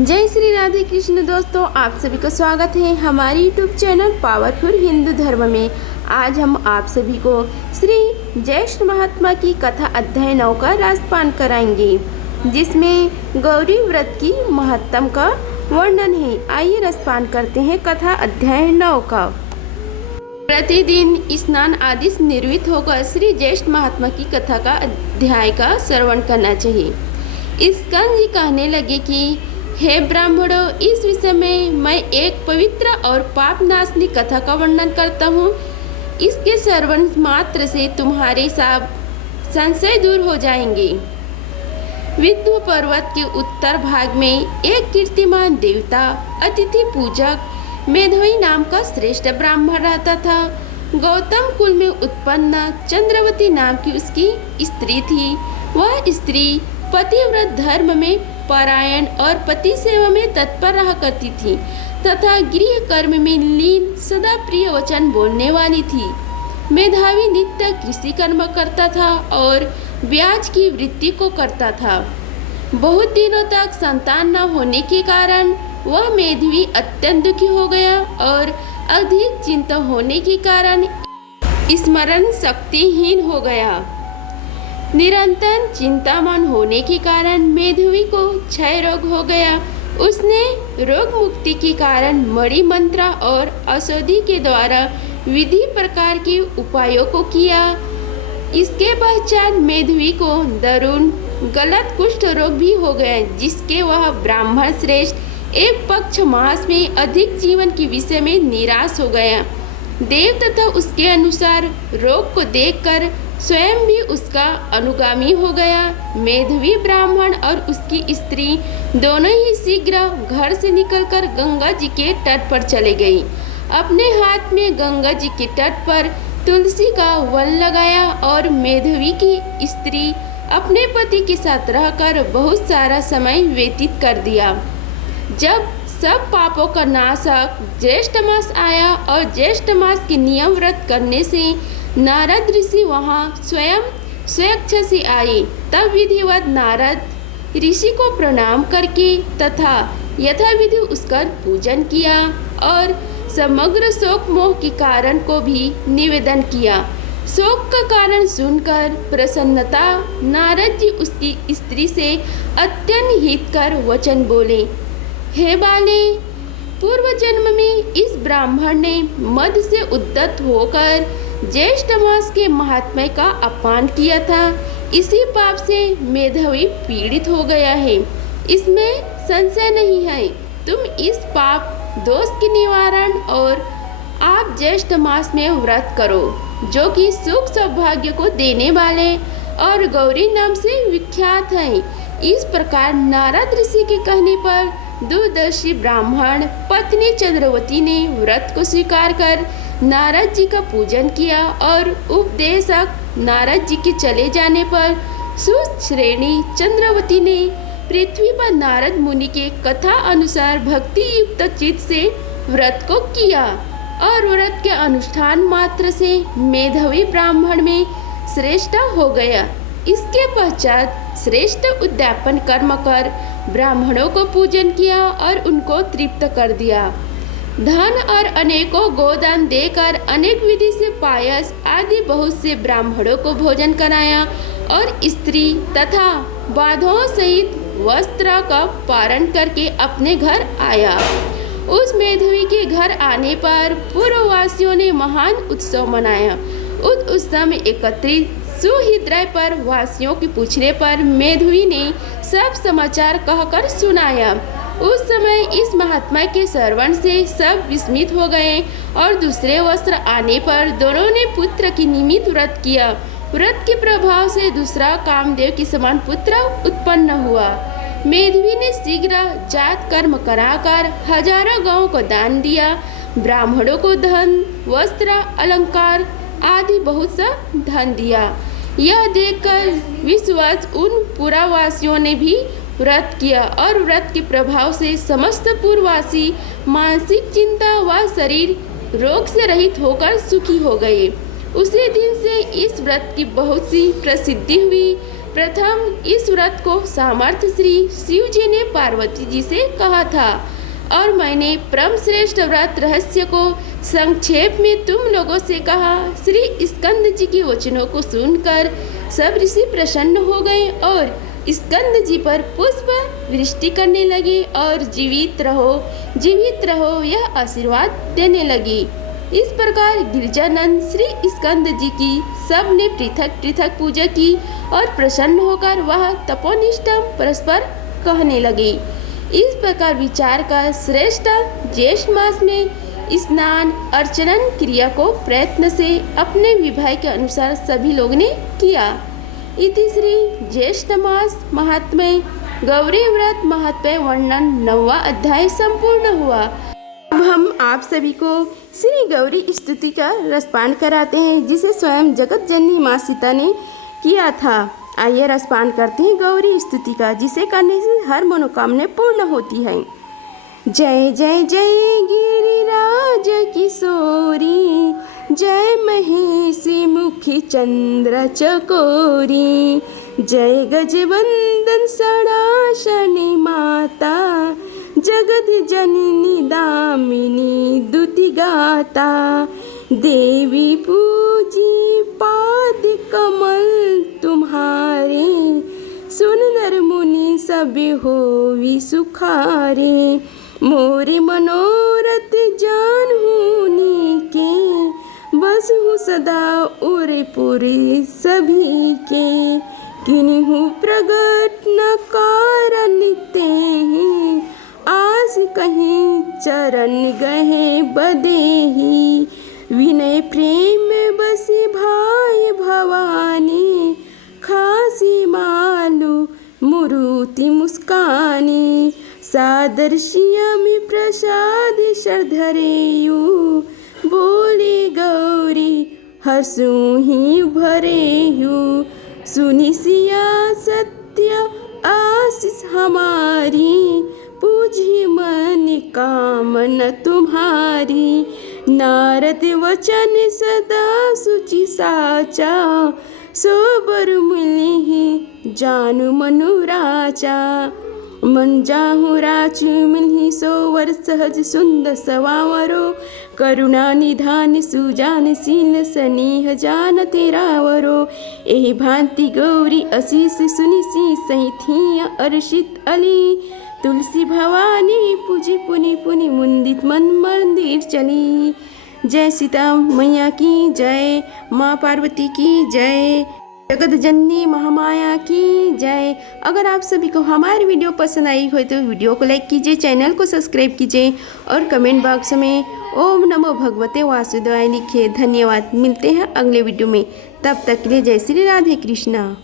जय श्री राधे कृष्ण दोस्तों, आप सभी का स्वागत है हमारे यूट्यूब चैनल पावरफुल हिंदू धर्म में। आज हम आप सभी को श्री ज्येष्ठ महात्मा की कथा अध्याय 9 का राजपान कराएंगे, जिसमें गौरी व्रत की महत्तम का वर्णन है। आइए रसपान करते हैं कथा अध्याय 9 का। प्रतिदिन स्नान आदि से निर्वित होकर श्री ज्येष्ठ महात्मा की कथा का अध्याय का श्रवण करना चाहिए। स्कंद जी कहने लगे कि हे ब्राह्मणों, इस विषय में मैं एक पवित्र और पाप नाशनी कथा का वर्णन करता हूँ। इसके श्रवण मात्र से तुम्हारे सब संशय दूर हो जाएंगे। विंध्य पर्वत के उत्तर भाग में एक कीर्तिमान देवता अतिथि पूजक मेधवी नाम का श्रेष्ठ ब्राह्मण रहता था। गौतम कुल में उत्पन्न चंद्रवती नाम की उसकी स्त्री थी। वह स्त्री पतिव्रत धर्म में परायण और पति सेवा में तत्पर रहा करती थी तथा गृह कर्म में लीन सदा प्रिय वचन बोलने वाली थी। मेधावी नित्य कृषि कर्म करता था और ब्याज की वृत्ति को करता था। बहुत दिनों तक संतान न होने के कारण वह मेधावी अत्यंत दुखी हो गया और अधिक चिंता होने के कारण स्मरण शक्तिहीन हो गया। निरंतर चिंतामन होने के कारण मेधावी को क्षय रोग हो गया। उसने रोग मुक्ति के कारण मणि मंत्र और औषधि के द्वारा विधि प्रकार के उपायों को किया। इसके पश्चात मेधावी को दारुण गलत कुष्ठ रोग भी हो गया, जिसके वह ब्राह्मण श्रेष्ठ एक पक्ष मास में अधिक जीवन के विषय में निराश हो गया। देव तथा उसके अनुसार रोग को देखकर स्वयं भी उसका अनुगामी हो गया। मेधावी ब्राह्मण और उसकी स्त्री दोनों ही शीघ्र घर से निकलकर गंगा जी के तट पर चले गई। अपने हाथ में गंगा जी के तट पर तुलसी का वन लगाया और मेधावी की स्त्री अपने पति के साथ रहकर बहुत सारा समय व्यतीत कर दिया। जब सब पापों का नाशक ज्येष्ठ मास आया और ज्येष्ठ मास के नियम व्रत करने से नारद ऋषि वहाँ स्वयं स्वेच्छा से आए, तब विधिवत नारद ऋषि को प्रणाम करके तथा यथाविधि उसका पूजन किया और समग्र शोक मोह के कारण को भी निवेदन किया। शोक का कारण सुनकर प्रसन्नता नारद जी उसकी स्त्री से अत्यंत हितकर वचन बोले। हे बाले, पूर्व जन्म में इस ब्राह्मण ने मद से उद्यत होकर ज्येष्ठ मास के महात्म्य का अपमान किया था। इसी पाप से मेधावी पीड़ित हो गया है, इसमें संशय नहीं है। तुम इस पाप दोष के निवारण और आप ज्येष्ठ मास में व्रत करो, जो कि सुख सौभाग्य को देने वाले और गौरी नाम से विख्यात है। इस प्रकार नारद ऋषि के कहने पर दूरदर्शी ब्राह्मण पत्नी चंद्रवती ने व्रत को स्वीकार कर नारद जी का पूजन किया और उपदेशक नारद जी के चले जाने पर सुश्रेणी चंद्रवती ने पृथ्वी पर नारद मुनि के कथा अनुसार भक्ति युक्त चित्त से व्रत को किया और व्रत के अनुष्ठान मात्र से मेधावी ब्राह्मण में श्रेष्ठ हो गया। इसके पश्चात श्रेष्ठ उद्यापन कर्म कर ब्राह्मणों को पूजन किया और उनको तृप्त कर दिया। धन और अनेकों गोदान देकर अनेक विधि से पायस आदि बहुत से ब्राह्मणों को भोजन कराया और स्त्री तथा बाधों सहित वस्त्र का पारण करके अपने घर आया। उस मेधावी के घर आने पर पूर्ववासियों ने महान उत्सव मनाया। उस उत्सव में एकत्रित सुहृदय पर वासियों के पूछने पर मेधावी ने सब समाचार कहकर सुनाया। उस समय इस महात्मा के श्रवण से सब विस्मित हो गए और दूसरे वस्त्र आने पर दोनों ने पुत्र की निमित्त व्रत किया। व्रत के प्रभाव से दूसरा कामदेव के समान पुत्र उत्पन्न हुआ। मेधावी ने शीघ्र जात कर्म कराकर हजारों गांवों को दान दिया। ब्राह्मणों को धन वस्त्र अलंकार आदि बहुत सा धन दिया। यह देखकर विश्वास उन पुरावासियों ने भी व्रत किया और व्रत के प्रभाव से समस्त पूर्ववासी मानसिक चिंता व शरीर रोग से रहित होकर सुखी हो गए। उसी दिन से इस व्रत की बहुत सी प्रसिद्धि हुई। प्रथम इस व्रत को सामर्थ्य श्री शिव जी ने पार्वती जी से कहा था और मैंने परम श्रेष्ठ व्रत रहस्य को संक्षेप में तुम लोगों से कहा। श्री स्कंद जी के वचनों को सुनकर सब ऋषि प्रसन्न हो गए और स्कंद जी पर पुष्प वृष्टि करने लगे और जीवित रहो यह आशीर्वाद देने लगी। इस प्रकार गिरिजानंद श्री स्कंद जी की सब ने पृथक पृथक पूजा की और प्रसन्न होकर वह तपोनिष्ठ परस्पर कहने लगे। इस प्रकार विचार का श्रेष्ठ ज्येष्ठ मास में स्नान अर्चन क्रिया को प्रयत्न से अपने विवाह के अनुसार सभी लोग ने किया। इति श्री ज्येष्ठ मास महात्म्य गौरी व्रत महात्म्य वर्णन 9वां अध्याय संपूर्ण हुआ। अब हम आप सभी को श्री गौरी स्तुति का रसपान कराते हैं जिसे स्वयं जगत जननी माँ सीता ने किया था। आइए रसपान करते हैं गौरी स्तुति का, जिसे करने से हर मनोकामना पूर्ण होती है। जय जय जय गिरिराज किशोरी, जय महेशी मुखी चंद्र चकोरी, जय गजवंदन सड़ाशनि माता, जगत जननी दामिनी दुति गाता, देवी पूजी पाद कमल तुम्हारे, सुन नर मुनि सब होवि सुखारे, मोरे मनोरथ जानहु के, बसहु सदा उरे पुरे सभी के, किन्हु प्रगट न कारण तेहि, आस कहीं चरण गहे बदेही, विनय प्रेम बसी भाई भवानी, खासी मालू मुरुति मुस्कानी, सादर श्यामी प्रसाद शरधरेयु, बोले गौरी हसू ही भरेयु, सुनि सिया सत्य आशीष हमारी, पूजी मन कामना तुम्हारी, नारद वचन सदा सुचि साचा, सोबर मिलहि जानु मनुराचा, मन जाहु राच मिलहि सोवर सहज सुंदर सवावरो, करुणा निधान सुजान सील स्नेह जान तेरावरो, एहि भांति गौरी आशीष सुनि सी सही थी अर्षित अली, तुलसी भवानी पूजी पुनि पुनि मुंदित मन मंदिर चली। जय सीता मैया की जय, माँ पार्वती की जय, जगत जननी महामाया की जय। अगर आप सभी को हमारी वीडियो पसंद आई हो तो वीडियो को लाइक कीजिए, चैनल को सब्सक्राइब कीजिए और कमेंट बॉक्स में ओम नमो भगवते वासुदेवाय लिखिए। धन्यवाद। मिलते हैं अगले वीडियो में, तब तक के लिए जय श्री राधे कृष्णा।